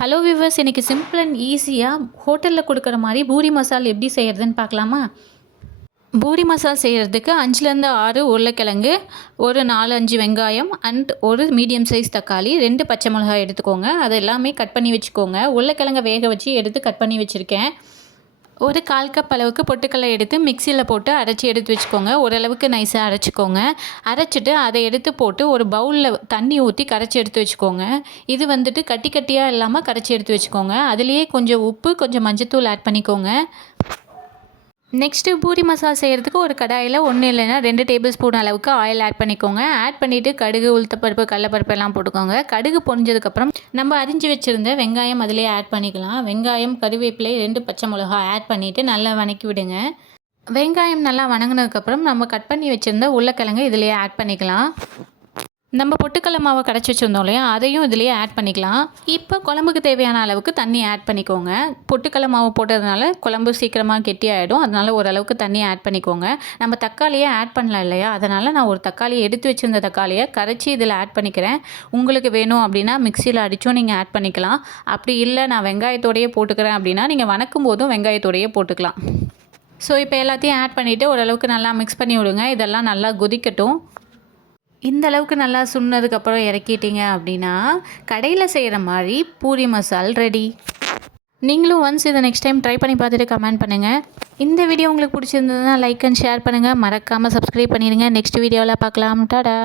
Hello viewers, இன்னைக்கு simple and ஈஸியாக ஹோட்டலில் கொடுக்குற மாதிரி பூரி மசால் எப்படி செய்கிறதுன்னு பார்க்கலாமா? பூரி மசால் செய்கிறதுக்கு 5லேருந்து 6 உருளைக்கிழங்கு, ஒரு 4-5 வெங்காயம் அண்ட் ஒரு மீடியம் சைஸ் தக்காளி, 2 பச்சை மிளகாய் எடுத்துக்கோங்க. அது எல்லாமே கட் பண்ணி வச்சுக்கோங்க. உருளைக்கிழங்கை வேக வச்சு எடுத்து கட் பண்ணி வச்சுருக்கேன். ஒரு 1/4 கப் அளவுக்கு பொட்டுக்கடலை எடுத்து மிக்சியில் போட்டு அரைச்சி எடுத்து வச்சுக்கோங்க. ஓரளவுக்கு நைஸாக அரைச்சிக்கோங்க. அரைச்சிட்டு அதை எடுத்து போட்டு ஒரு பவுலில் தண்ணி ஊற்றி கரைச்சி எடுத்து வச்சுக்கோங்க. இது வந்துட்டு கட்டி கட்டியாக இல்லாமல் கரைச்சி எடுத்து வச்சுக்கோங்க. அதுலேயே கொஞ்சம் உப்பு, கொஞ்சம் மஞ்சத்தூள் ஆட் பண்ணிக்கோங்க. நெக்ஸ்ட்டு பூரி மசாலா செய்கிறதுக்கு ஒரு கடாயில் 1 இல்லைன்னா 2 டேபிள் ஸ்பூன் அளவுக்கு ஆயில் ஆட் பண்ணிக்கோங்க. ஆட் பண்ணிவிட்டு கடுகு, உளுத்தப்பருப்பு, கடலப்பருப்பு எல்லாம் போட்டுக்கோங்க. கடுகு பொரிஞ்சதுக்கப்புறம் நம்ம அரிஞ்சு வச்சுருந்த வெங்காயம் அதிலே ஆட் பண்ணிக்கலாம். வெங்காயம், கருவேப்பிலை, 2 பச்சை மிளகாய் ஆட் பண்ணிவிட்டு நல்லா வதக்கி விடுங்க. வெங்காயம் நல்லா வதங்கினதுக்கப்புறம் நம்ம கட் பண்ணி வச்சுருந்த உருளைக்கிழங்கு இதிலேயே ஆட் பண்ணிக்கலாம். நம்ம பொட்டுக்கடலை மாவை கரைச்சி வச்சுருந்தோம் இல்லையா, அதையும் இதிலேயே ஆட் பண்ணிக்கலாம். இப்போ குழம்புக்கு தேவையான அளவுக்கு தண்ணி ஆட் பண்ணிக்கோங்க. பொட்டுக்கடலை மாவு போட்டதுனால குழம்பு சீக்கிரமாக கெட்டியாகிடும். அதனால் ஓரளவுக்கு தண்ணி ஆட் பண்ணிக்கோங்க. நம்ம தக்காளியே ஆட் பண்ணலாம் இல்லையா, அதனால் நான் ஒரு தக்காளியை எடுத்து வச்சுருந்த தக்காளியை கரைச்சி இதில் ஆட் பண்ணிக்கிறேன். உங்களுக்கு வேணும் அப்படின்னா மிக்சியில் அடித்தும் நீங்கள் ஆட் பண்ணிக்கலாம். அப்படி இல்லை நான் வெங்காயத்தோடையே போட்டுக்கிறேன் அப்படின்னா நீங்கள் வதக்கும் போதும் வெங்காயத்தோடையே போட்டுக்கலாம். ஸோ இப்போ எல்லாத்தையும் ஆட் பண்ணிவிட்டு ஓரளவுக்கு நல்லா மிக்ஸ் பண்ணி விடுங்க. இதெல்லாம் நல்லா கொதிக்கட்டும். இந்த அளவுக்கு நல்லா சுண்ணதுக்கப்புறம் இறக்கிட்டீங்க அப்படின்னா கடையில் செய்கிற மாதிரி பூரி மசால் ரெடி. நீங்களும் ஒன்ஸ் இதை நெக்ஸ்ட் டைம் ட்ரை பண்ணி பார்த்துட்டு கமெண்ட் பண்ணுங்கள். இந்த வீடியோ உங்களுக்கு பிடிச்சிருந்ததுன்னா லைக் அண்ட் ஷேர் பண்ணுங்கள். மறக்காமல் சப்ஸ்கிரைப் பண்ணிடுங்க. நெக்ஸ்ட் வீடியோவில் பார்க்கலாம். டாடா.